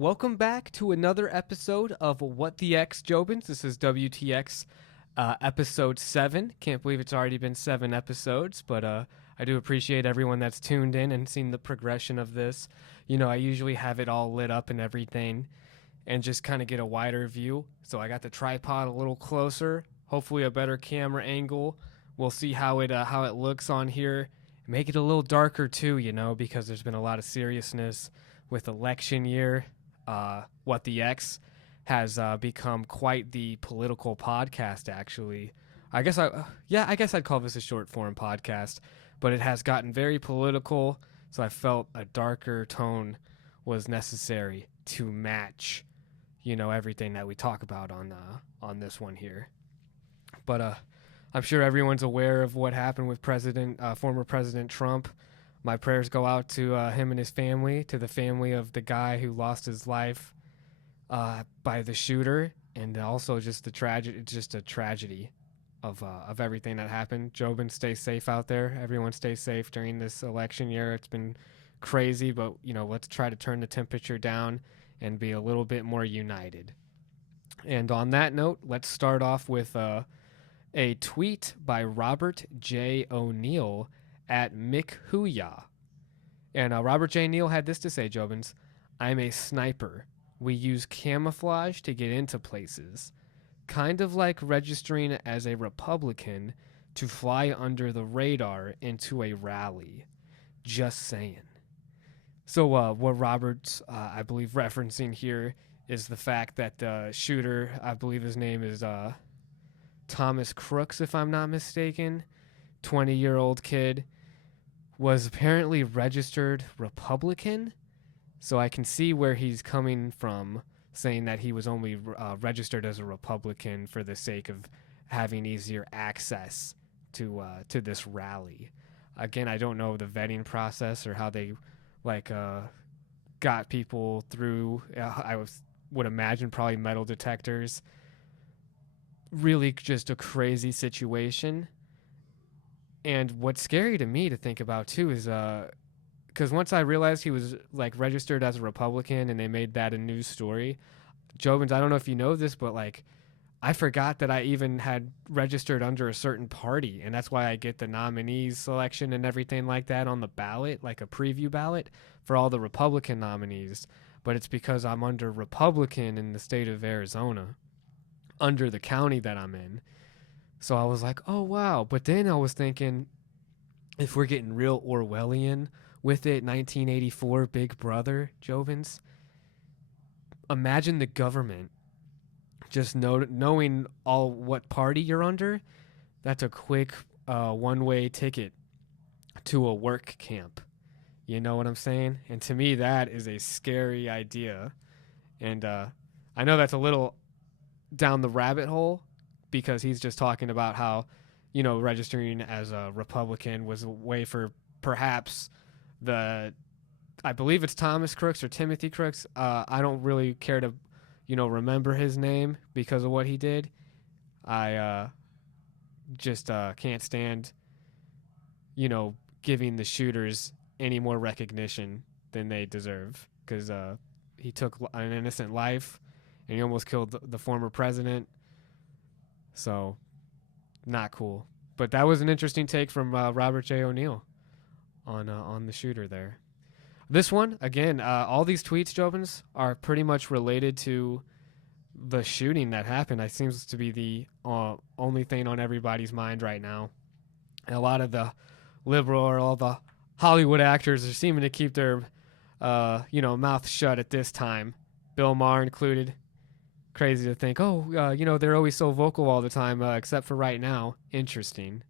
welcome back to another episode of What the X Jobins. This is WTX episode 7. Can't believe it's already been 7 episodes, but I do appreciate everyone that's tuned in and seen the progression of this. You know, I usually have it all lit up and everything and just kind of get a wider view. So I got the tripod a little closer, hopefully a better camera angle. We'll see how it looks on here. Make it a little darker too, you know, because there's been a lot of seriousness with election year. What the X has become quite the political podcast, actually. I guess I'd call this a short form podcast, but it has gotten very political, so I felt a darker tone was necessary to match, you know, everything that we talk about on this one here. But I'm sure everyone's aware of what happened with former President Trump. My prayers go out to him and his family, to the family of the guy who lost his life by the shooter, and also just a tragedy of everything that happened. Jobin, stay safe out there. Everyone stay safe during this election year. It's been crazy, but you know, let's try to turn the temperature down and be a little bit more united. And on that note, let's start off with a tweet by Robert J. O'Neill at Mick Hooyah. And Robert J. O'Neill had this to say, Jobins: I'm a sniper. We use camouflage to get into places. Kind of like registering as a Republican to fly under the radar into a rally. Just saying. So what Robert's, I believe, referencing here is the fact that the shooter, I believe his name is Thomas Crooks, if I'm not mistaken, 20-year-old kid, was apparently registered Republican. So I can see where he's coming from, saying that he was only registered as a Republican for the sake of having easier access to this rally. Again, I don't know the vetting process or how they got people through. Would imagine probably metal detectors. Really just a crazy situation. And what's scary to me to think about too is because once I realized he was like registered as a Republican and they made that a news story, Jobins, I don't know if you know this, but like I forgot that I even had registered under a certain party, and that's why I get the nominees selection and everything like that on the ballot, like a preview ballot for all the Republican nominees. But it's because I'm under Republican in the state of Arizona, under the county that I'm in. So I was like, oh, wow. But then I was thinking, if we're getting real Orwellian with it, 1984 Big Brother, Jovins, imagine the government just knowing all what party you're under. That's a quick one-way ticket to a work camp. You know what I'm saying? And to me, that is a scary idea. And I know that's a little down the rabbit hole, because he's just talking about how, you know, registering as a Republican was a way for perhaps I believe it's Thomas Crooks or Timothy Crooks. I don't really care to, you know, remember his name because of what he did. I just can't stand, you know, giving the shooters any more recognition than they deserve, because he took an innocent life and he almost killed the former president. So, not cool. But that was an interesting take from Robert J. O'Neill on the shooter there. This one, again, all these tweets, Jobins, are pretty much related to the shooting that happened. It seems to be the only thing on everybody's mind right now. And a lot of the liberal or all the Hollywood actors are seeming to keep their mouth shut at this time. Bill Maher included. Crazy to think, they're always so vocal all the time, except for right now. Interesting.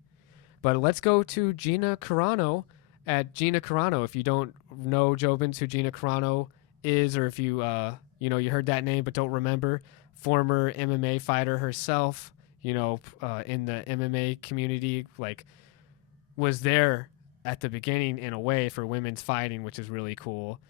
But let's go to Gina Carano at Gina Carano. If you don't know, Jobins, who Gina Carano is, or if you, you heard that name but don't remember, former MMA fighter herself, in the MMA community, like, was there at the beginning in a way for women's fighting, which is really cool.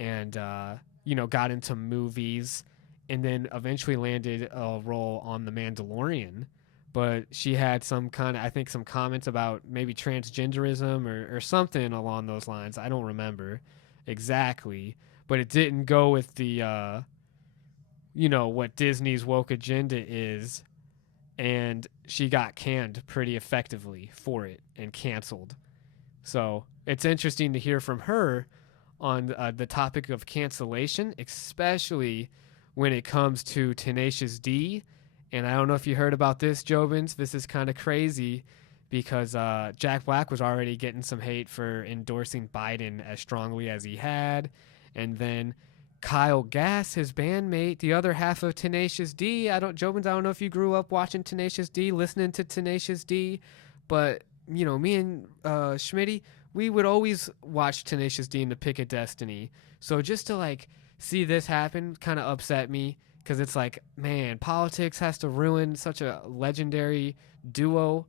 And, got into movies, and then eventually landed a role on The Mandalorian. But she had some comments about maybe transgenderism or something along those lines. I don't remember exactly. but it didn't go with the what Disney's woke agenda is, and she got canned pretty effectively for it and canceled. So it's interesting to hear from her on the topic of cancellation, especially when it comes to Tenacious D. And I don't know if you heard about this, Jobins. This is kind of crazy because Jack Black was already getting some hate for endorsing Biden as strongly as he had. And then Kyle Gass, his bandmate, the other half of Tenacious D. Jobins, I don't know if you grew up watching Tenacious D, listening to Tenacious D, but me and Schmitty, we would always watch Tenacious D in the Pick of Destiny. So just to like see this happen kind of upset me, because it's like, man, politics has to ruin such a legendary duo.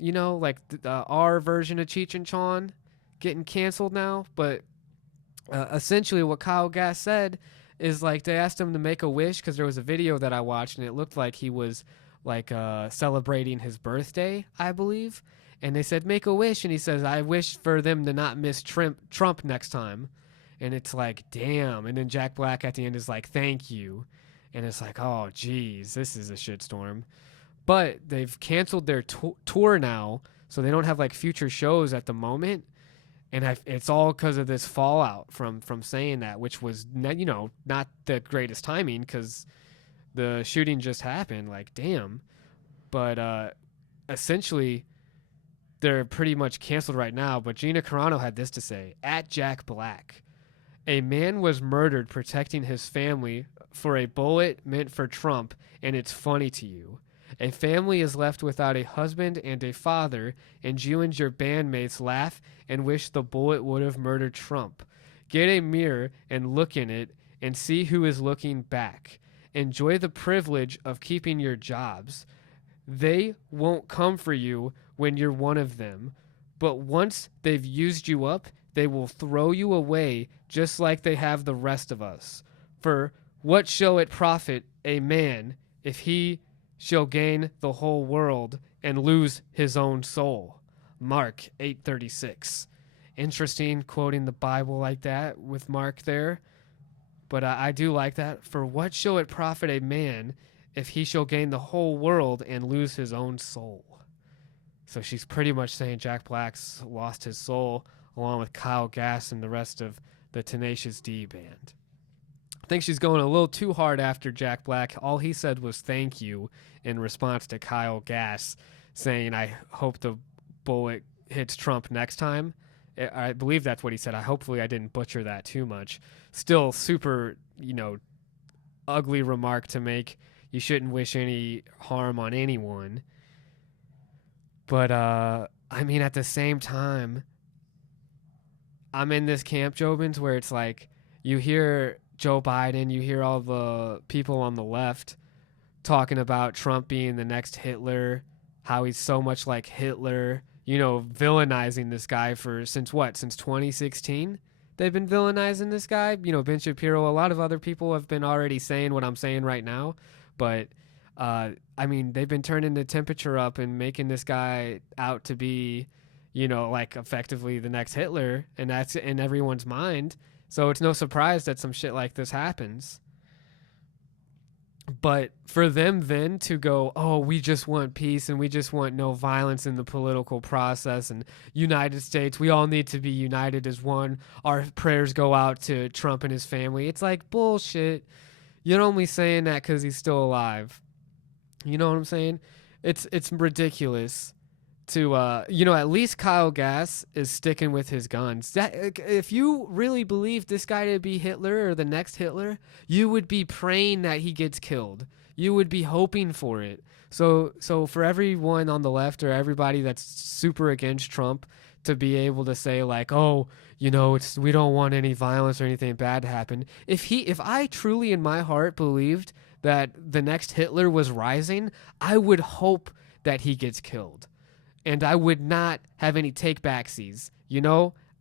Like our version of Cheech and Chong getting canceled now. But essentially what Kyle Gass said is like they asked him to make a wish, because there was a video that I watched and it looked like he was like celebrating his birthday, I believe. And they said, make a wish. And he says, I wish for them to not miss Trump next time. And it's like, damn. And then Jack Black at the end is like, thank you. And it's like, oh, geez, this is a shitstorm. But they've canceled their tour now, so they don't have like future shows at the moment. And it's all because of this fallout from saying that, which was, not the greatest timing because the shooting just happened. Like, damn. But essentially, they're pretty much canceled right now. But Gina Carano had this to say, at Jack Black, a man was murdered protecting his family for a bullet meant for Trump, and it's funny to you. A family is left without a husband and a father, and you and your bandmates laugh and wish the bullet would have murdered Trump. Get a mirror and look in it and see who is looking back. Enjoy the privilege of keeping your jobs. They won't come for you when you're one of them, but once they've used you up, they will throw you away just like they have the rest of us. For what shall it profit a man if he shall gain the whole world and lose his own soul? Mark 8:36. Interesting quoting the Bible like that with Mark there. But I do like that. For what shall it profit a man if he shall gain the whole world and lose his own soul? So she's pretty much saying Jack Black's lost his soul, along with Kyle Gass and the rest of the Tenacious D band. I think she's going a little too hard after Jack Black. All he said was thank you in response to Kyle Gass saying, I hope the bullet hits Trump next time. I believe that's what he said. Hopefully I didn't butcher that too much. Still super, ugly remark to make. You shouldn't wish any harm on anyone. But, at the same time, I'm in this camp, Jobins, where it's like you hear Joe Biden, you hear all the people on the left talking about Trump being the next Hitler, how he's so much like Hitler, villainizing this guy since 2016? They've been villainizing this guy. Ben Shapiro, a lot of other people have been already saying what I'm saying right now. But, they've been turning the temperature up and making this guy out to be, like effectively the next Hitler. And that's in everyone's mind. So it's no surprise that some shit like this happens. But for them then to go, oh, we just want peace and we just want no violence in the political process, and United States, we all need to be united as one. Our prayers go out to Trump and his family. It's like bullshit. You're only saying that because he's still alive. You know what I'm saying? It's ridiculous to, at least Kyle Gass is sticking with his guns. If you really believe this guy to be Hitler or the next Hitler, you would be praying that he gets killed. You would be hoping for it. So for everyone on the left or everybody that's super against Trump to be able to say like, oh, we don't want any violence or anything bad to happen. If I truly in my heart believed that the next Hitler was rising, I would hope that he gets killed. And I would not have any take-backsies.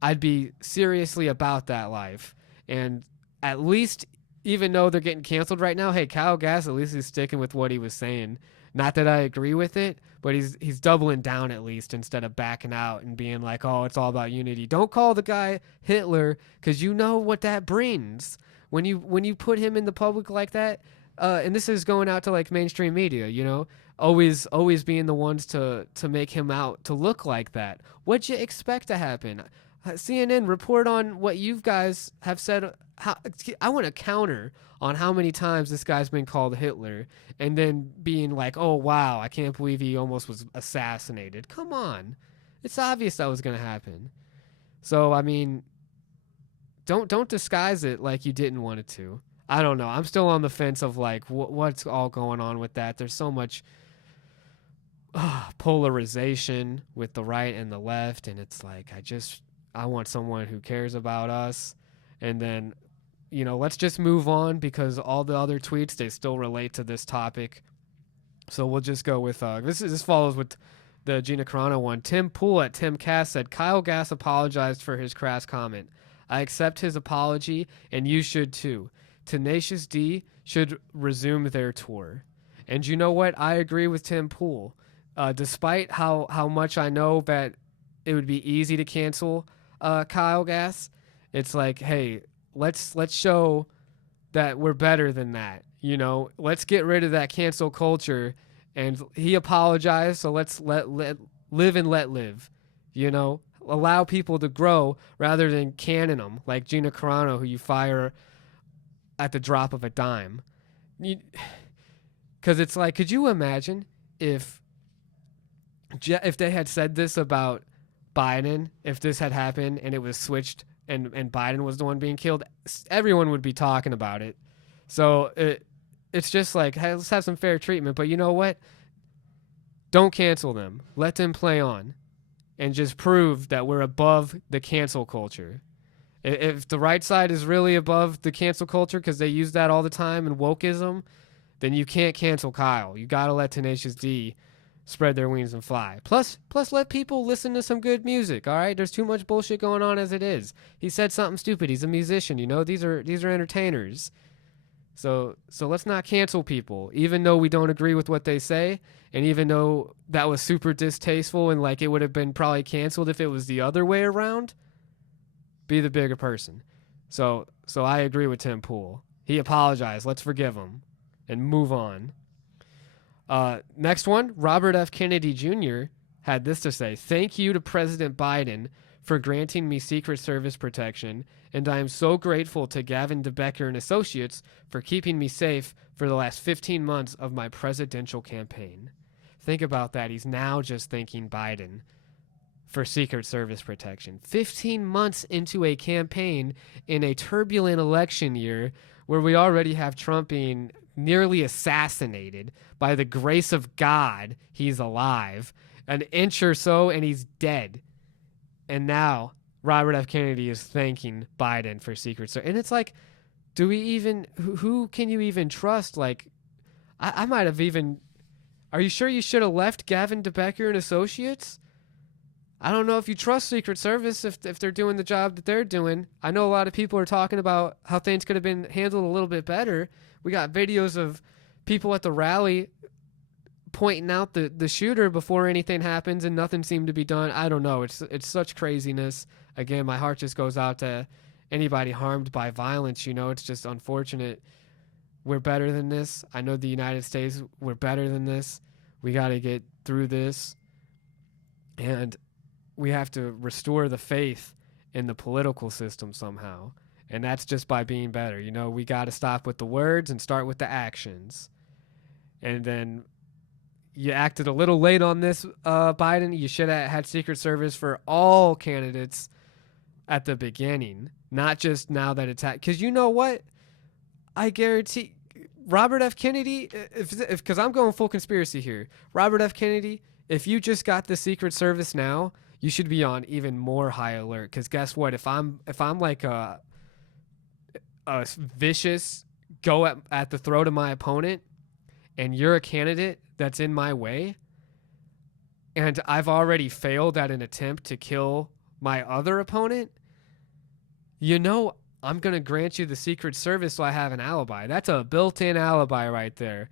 I'd be seriously about that life. And at least, even though they're getting canceled right now, hey, Kyle Gass at least is sticking with what he was saying. Not that I agree with it, but he's doubling down at least instead of backing out and being like, "Oh, it's all about unity." Don't call the guy Hitler, because you know what that brings when you put him in the public like that. And this is going out to like mainstream media, always being the ones to make him out to look like that. What'd you expect to happen? CNN, report on what you guys have said. I want to counter on how many times this guy's been called Hitler, and then being like, "Oh wow, I can't believe he almost was assassinated." Come on, it's obvious that was gonna happen. So I mean, don't disguise it like you didn't want it to. I don't know. I'm still on the fence of like what's all going on with that. There's so much polarization with the right and the left, and it's like I want someone who cares about us, and then let's just move on, because all the other tweets, they still relate to this topic. So we'll just go with this follows with the Gina Carano one. Tim Pool at Tim Cass said Kyle Gass apologized for his crass comment. I accept his apology, and you should too. Tenacious D should resume their tour. And you know what? I agree with Tim Pool. Despite how much I know that it would be easy to cancel Kyle Gass, it's like, hey, let's show that we're better than that. Let's get rid of that cancel culture. And he apologized, so let's let live and let live. Allow people to grow rather than cannon them like Gina Carano, who you fire at the drop of a dime. Because it's like, could you imagine if they had said this about Biden, if this had happened and it was switched and Biden was the one being killed? Everyone would be talking about it. So it's just like, hey, let's have some fair treatment. But you know what? Don't cancel them. Let them play on and just prove that we're above the cancel culture. If the right side is really above the cancel culture because they use that all the time in wokeism, then you can't cancel Kyle. You got to let Tenacious D spread their wings and fly. Plus let people listen to some good music, all right? There's too much bullshit going on as it is. He said something stupid. He's a musician, These are entertainers. So let's not cancel people, even though we don't agree with what they say, and even though that was super distasteful and like it would have been probably canceled if it was the other way around. Be the bigger person. So I agree with Tim Pool. He apologized. Let's forgive him and move on. Next one, Robert F. Kennedy Jr. had this to say: "Thank you to President Biden for granting me Secret Service protection, and I am so grateful to Gavin DeBecker and Associates for keeping me safe for the last 15 months of my presidential campaign." Think about that. He's now just thanking Biden for Secret Service protection. 15 months into a campaign in a turbulent election year where we already have Trump being nearly assassinated. By the grace of God, he's alive. An inch or so and he's dead. And now Robert F. Kennedy is thanking Biden for Secret Service. And it's like, do we even, who can you even trust? Like, I might have even, are you sure you should have left Gavin DeBecker and Associates? I don't know if you trust Secret Service if they're doing the job that they're doing. I know a lot of people are talking about how things could have been handled a little bit better. We got videos of people at the rally pointing out the shooter before anything happens, and nothing seemed to be done. I don't know. It's such craziness. Again, my heart just goes out to anybody harmed by violence. It's just unfortunate. We're better than this. I know the United States, we're better than this. We got to get through this. And we have to restore the faith in the political system somehow. And that's just by being better. We got to stop with the words and start with the actions. And then you acted a little late on this, Biden. You should have had Secret Service for all candidates at the beginning, not just now that it's because you know what? I guarantee Robert F. Kennedy, because I'm going full conspiracy here. Robert F. Kennedy, if you just got the Secret Service now, you should be on even more high alert. Because guess what? If I'm like a vicious go at the throat of my opponent, and you're a candidate that's in my way, and I've already failed at an attempt to kill my other opponent, I'm going to grant you the Secret Service so I have an alibi. That's a built-in alibi right there.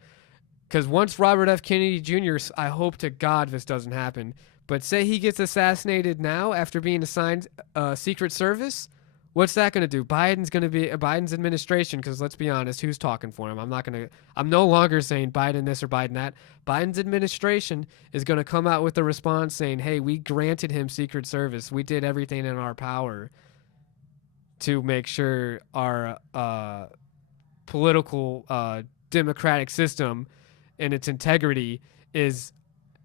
Because once Robert F. Kennedy Jr., I hope to God this doesn't happen, but say he gets assassinated now after being assigned Secret Service, what's that going to do? Biden's administration, because let's be honest, who's talking for him? I'm no longer saying Biden this or Biden that. Biden's administration is going to come out with a response saying, hey, we granted him Secret Service. We did everything in our power to make sure our political democratic system and its integrity is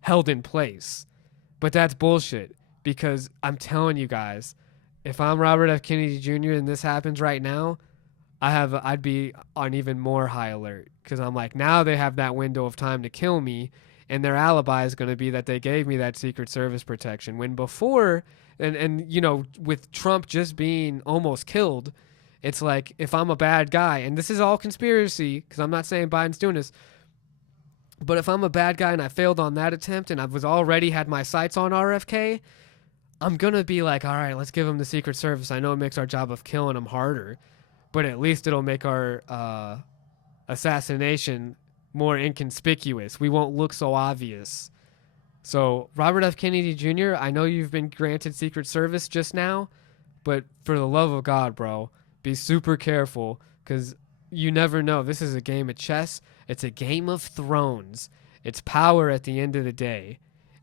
held in place. But that's bullshit, because I'm telling you guys, if I'm Robert F. Kennedy Jr. and this happens right now, I'd be on even more high alert, because I'm like, now they have that window of time to kill me, and their alibi is going to be that they gave me that Secret Service protection. When before, and you know, with Trump just being almost killed, it's like, if I'm a bad guy, and this is all conspiracy, because I'm not saying Biden's doing this, but if I'm a bad guy and I failed on that attempt and I was already had my sights on RFK, I'm going to be like, all right, let's give him the Secret Service. I know it makes our job of killing him harder, but at least it'll make our assassination more inconspicuous. We won't look so obvious. So, Robert F. Kennedy Jr., I know you've been granted Secret Service just now, but for the love of God, bro, be super careful, because you never know. This is a game of chess. It's a game of thrones. It's power at the end of the day.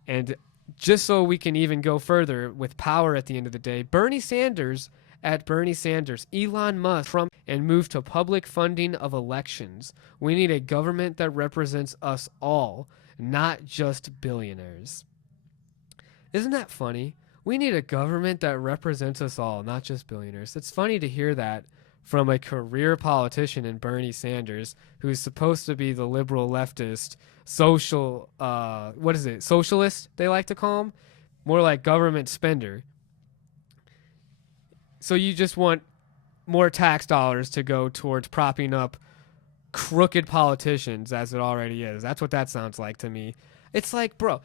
And just so we can even go further with power at the end of the day, Bernie Sanders, Elon Musk, Trump, and move to public funding of elections. We need a government that represents us all, not just billionaires. Isn't that funny? We need a government that represents us all, not just billionaires. It's funny to hear that from a career politician in Bernie Sanders, who's supposed to be the liberal leftist socialist, they like to call him? More like government spender. So you just want more tax dollars to go towards propping up crooked politicians, as it already is. That's what that sounds like to me. It's like, bro,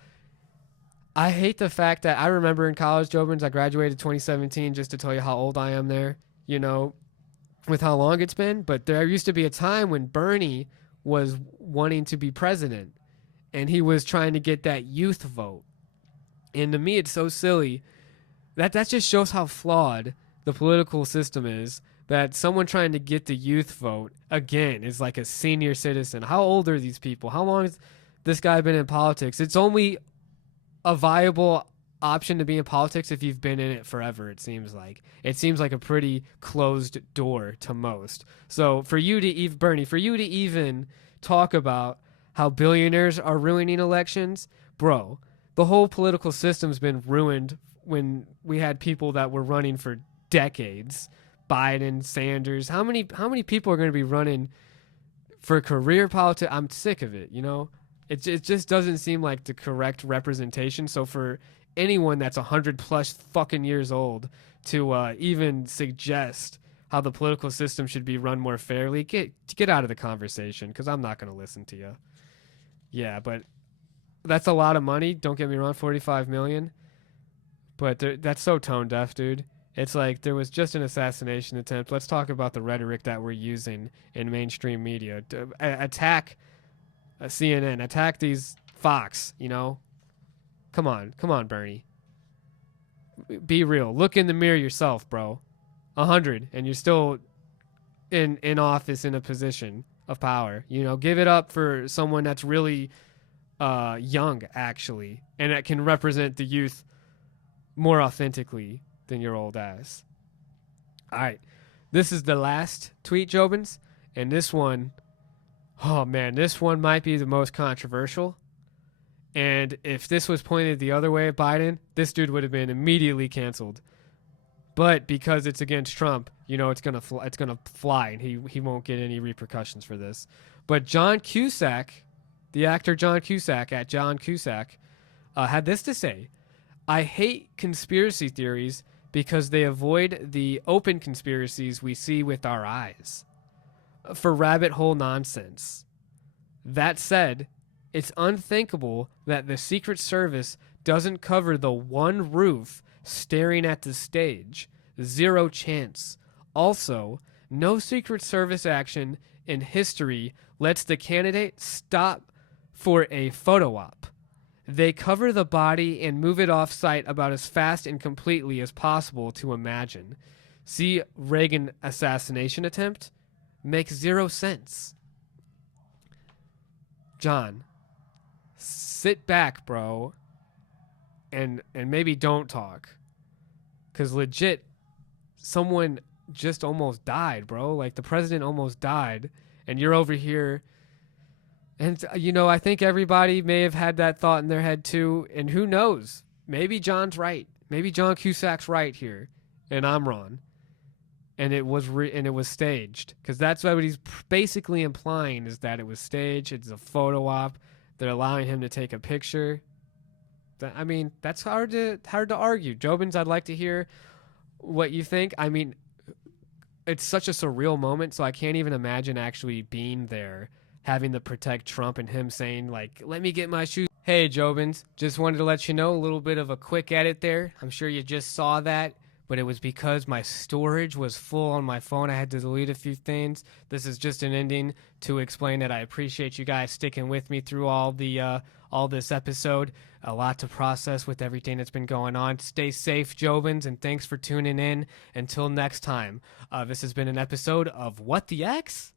I hate the fact that I remember in college, Jobins, I graduated 2017, just to tell you how old I am there, you know, with how long it's been. But there used to be a time when Bernie was wanting to be president, and he was trying to get that youth vote. And to me, it's so silly. That just shows how flawed the political system is, that someone trying to get the youth vote, again, is like a senior citizen. How old are these people? How long has this guy been in politics? It's only a viable option to be in politics if you've been in it forever, it seems like. It seems like a pretty closed door to most. So for you to, Bernie, for you to even talk about how billionaires are ruining elections, bro, the whole political system's been ruined when we had people that were running for decades. Biden, Sanders, how many people are going to be running for career politics? I'm sick of it, you know? It just doesn't seem like the correct representation. So for anyone that's 100 plus fucking years old to even suggest how the political system should be run more fairly, get out of the conversation, because I'm not going to listen to you. Yeah, but that's a lot of money. Don't get me wrong, 45 million. But that's so tone deaf, dude. It's like there was just an assassination attempt. Let's talk about the rhetoric that we're using in mainstream media. Attack CNN, attack these Fox, you know? Come on, Bernie. Be real. Look in the mirror yourself, bro. 100, and you're still in office, in a position of power. You know, give it up for someone that's really young, actually, and that can represent the youth more authentically than your old ass. All right. This is the last tweet, Jobins, and this one, oh man, this one might be the most controversial. And if this was pointed the other way at Biden, this dude would have been immediately canceled. But because it's against Trump, you know, it's gonna fly, and he won't get any repercussions for this. But John Cusack, the actor John Cusack at John Cusack, had this to say: "I hate conspiracy theories because they avoid the open conspiracies we see with our eyes. For rabbit hole nonsense. That said, it's unthinkable that the Secret Service doesn't cover the one roof staring at the stage. Zero chance. Also, no Secret Service action in history lets the candidate stop for a photo op. They cover the body and move it off site about as fast and completely as possible to imagine. See Reagan assassination attempt? Makes zero sense. John, sit back, bro, and maybe don't talk. Because legit, someone just almost died, bro. Like, the president almost died, and you're over here. And, I think everybody may have had that thought in their head, too. And who knows? Maybe John's right. Maybe John Cusack's right here, and I'm wrong. And it was staged. Because that's what he's basically implying, is that it was staged. It's a photo op. They're allowing him to take a picture. I mean, that's hard to argue. Jobins, I'd like to hear what you think. I mean, it's such a surreal moment, so I can't even imagine actually being there, having to protect Trump and him saying, like, let me get my shoes. Hey, Jobins, just wanted to let you know a little bit of a quick edit there. I'm sure you just saw that, but it was because my storage was full on my phone. I had to delete a few things. This is just an ending to explain that I appreciate you guys sticking with me through all this episode. A lot to process with everything that's been going on. Stay safe, Jobins, and thanks for tuning in. Until next time, this has been an episode of What the X?